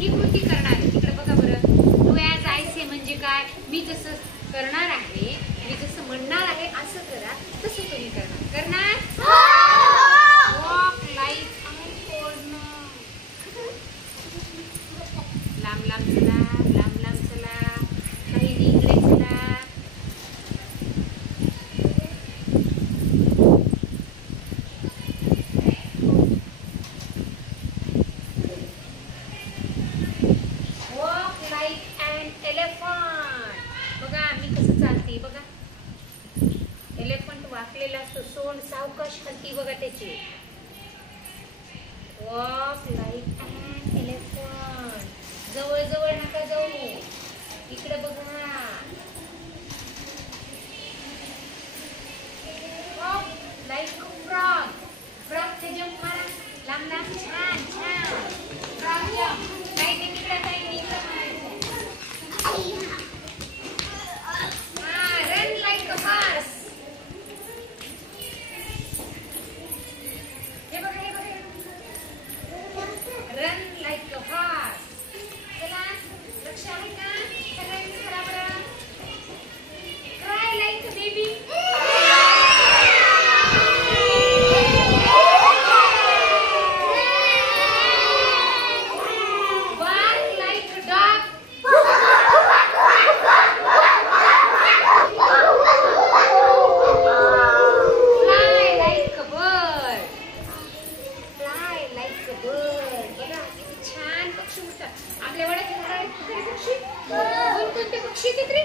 ही कृती करणार आहे. तिकडे बघा बरं. डू ॲज आय से म्हणजे काय? मी जसं करणार आहे, मी जसं म्हणणार आहे असं करा, तसं तुम्ही करणार. वॉक लाईक लांब लांब चला, लांब लांब चला, काही इकडे चला. Walk like an elephant. बघा मी कसं चालते बघा. एलिफंट वाकलेला असतो, सोंड सावकाश हलती बघा त्याची. Walk like an elephant. जवळ जवळ नका जाऊ, इकडे बघा. Walk like frog. फ्रॉगचे जंप मारा, लांब लांब. छान छान. Frog jump. काही तिकडे काही इकडे मारायचं. हा, रन लाईक अ हॉर्स. हे बघा हे बघा. Run like a horse. चला, लक्ष आहे का सगळ्यांनी? करा बरं. Cry like a baby. Bark like a dog. Fly like a bird. Fly like a bird. बघा किती छान पक्षी उडतात. आपल्या वड्यात पक्षी कोणते पक्षी तिकडे?